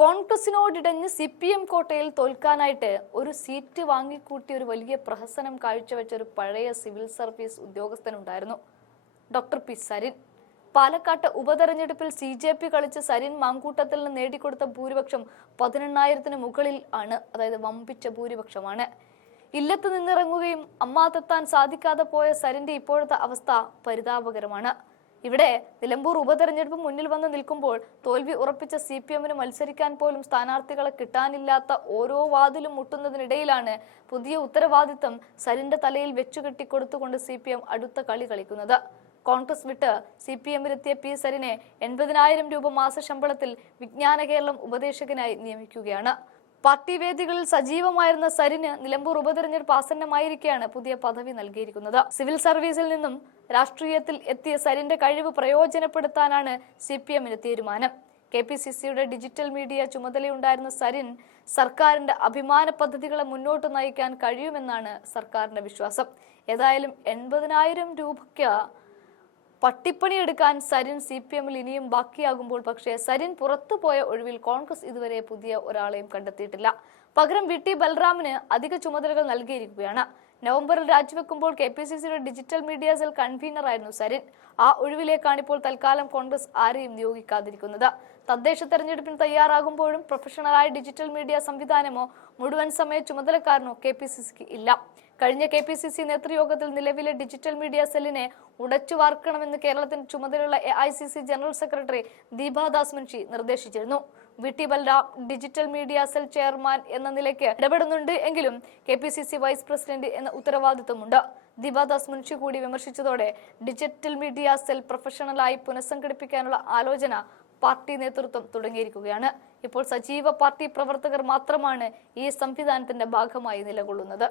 കോൺഗ്രസിനോടിടഞ്ഞ് C P M കോട്ടയിൽ തോൽക്കാനായിട്ട് ഒരു seat വാങ്ങിക്കൂട്ടി ഒരു വലിയ പ്രഹസനം കാഴ്ചവെച്ച ഒരു പഴയ civil service ഉദ്യോഗസ്ഥനുണ്ടായിരുന്നു. Doctor P Sarin. പാലക്കാട്ട് ഉപതെരഞ്ഞെടുപ്പിൽ സി ജെ പി കളിച്ച് സരിൻ മാങ്കൂട്ടത്തിൽ നിന്ന് നേടിക്കൊടുത്ത ഭൂരിപക്ഷം പതിനെണ്ണായിരത്തിന് മുകളിൽ ആണ് അതായത് വമ്പിച്ച ഭൂരിപക്ഷമാണ്. ഇല്ലത്ത് നിന്നിറങ്ങുകയും അമ്മാതെത്താൻ സാധിക്കാതെ പോയ സരിന്റെ ഇപ്പോഴത്തെ അവസ്ഥ പരിതാപകരമാണ്. ഇവിടെ നിലമ്പൂർ ഉപതെരഞ്ഞെടുപ്പ് മുന്നിൽ വന്ന് നിൽക്കുമ്പോൾ തോൽവി ഉറപ്പിച്ച സി പി എമ്മിന് മത്സരിക്കാൻ പോലും സ്ഥാനാർത്ഥികളെ കിട്ടാനില്ലാത്ത ഓരോ വാതിലും മുട്ടുന്നതിനിടയിലാണ് പുതിയ ഉത്തരവാദിത്തം സരിന്റെ തലയിൽ വെച്ചുകെട്ടി കൊടുത്തുകൊണ്ട് സി പി എം അടുത്ത കളി കളിക്കുന്നത്. കോൺഗ്രസ് വിട്ട് സി പി എമ്മിലെത്തിയ പി സരിനെ എൺപതിനായിരം രൂപ മാസ ശമ്പളത്തിൽ വിജ്ഞാന കേരളം ഉപദേശകനായി നിയമിക്കുകയാണ്. പാർട്ടി വേദികളിൽ സജീവമായിരുന്ന സരിന് നിലമ്പൂർ ഉപതെരഞ്ഞെടുപ്പ് ആസന്നമായിരിക്കെയാണ് പുതിയ പദവി നൽകിയിരിക്കുന്നത്. സിവിൽ സർവീസിൽ നിന്നും രാഷ്ട്രീയത്തിൽ എത്തിയ സരിന്റെ കഴിവ് പ്രയോജനപ്പെടുത്താനാണ് സി പി എമ്മിന് തീരുമാനം. കെ പി സി സിയുടെ ഡിജിറ്റൽ മീഡിയ ചുമതലയുണ്ടായിരുന്ന സരിൻ സർക്കാരിന്റെ അഭിമാന പദ്ധതികളെ മുന്നോട്ട് നയിക്കാൻ കഴിയുമെന്നാണ് സർക്കാരിന്റെ വിശ്വാസം. ഏതായാലും എൺപതിനായിരം രൂപയ്ക്ക് പട്ടിപ്പണി എടുക്കാൻ സരിൻ സി പി എമ്മിൽ ഇനിയും ബാക്കിയാകുമ്പോൾ പക്ഷേ സരിൻ പുറത്തു പോയ ഒഴിവിൽ കോൺഗ്രസ് ഇതുവരെ പുതിയ ഒരാളെയും കണ്ടെത്തിയിട്ടില്ല. പകരം വി ടി ബൽറാമിന് അധിക ചുമതലകൾ നൽകിയിരിക്കുകയാണ്. നവംബറിൽ രാജിവെക്കുമ്പോൾ കെ പി സി സിയുടെ ഡിജിറ്റൽ മീഡിയ സെൽ കൺവീനറായിരുന്നു സരിൻ. ആ ഒഴിവിലേക്കാണ് ഇപ്പോൾ തൽക്കാലം കോൺഗ്രസ് ആരെയും നിയോഗിക്കാതിരിക്കുന്നത്. തദ്ദേശ തെരഞ്ഞെടുപ്പിന് തയ്യാറാകുമ്പോഴും പ്രൊഫഷണലായ ഡിജിറ്റൽ മീഡിയ സംവിധാനമോ മുഴുവൻ സമയ ചുമതലക്കാരനോ കെ പി സി സിക്ക് ഇല്ല. കഴിഞ്ഞ കെ പി സി സി നേതൃയോഗത്തിൽ നിലവിലെ ഡിജിറ്റൽ മീഡിയ സെല്ലിനെ ഉടച്ചു വാർക്കണമെന്ന് കേരളത്തിന് ചുമതലയുള്ള A I C C general secretary Deepa Das Munshi നിർദ്ദേശിച്ചിരുന്നു. V T Balram digital media cell chairman എന്ന നിലയ്ക്ക് ഇടപെടുന്നുണ്ട് എങ്കിലും K P C C vice president എന്ന ഉത്തരവാദിത്വമുണ്ട്. ദീപാദാസ് മുൻഷി കൂടി വിമർശിച്ചതോടെ ഡിജിറ്റൽ മീഡിയ സെൽ പ്രൊഫഷണലായി പുനഃസംഘടിപ്പിക്കാനുള്ള ആലോചന പാർട്ടി നേതൃത്വം തുടങ്ങിയിരിക്കുകയാണ്. ഇപ്പോൾ സജീവ പാർട്ടി പ്രവർത്തകർ മാത്രമാണ് ഈ സംവിധാനത്തിന്റെ ഭാഗമായി നിലകൊള്ളുന്നത്.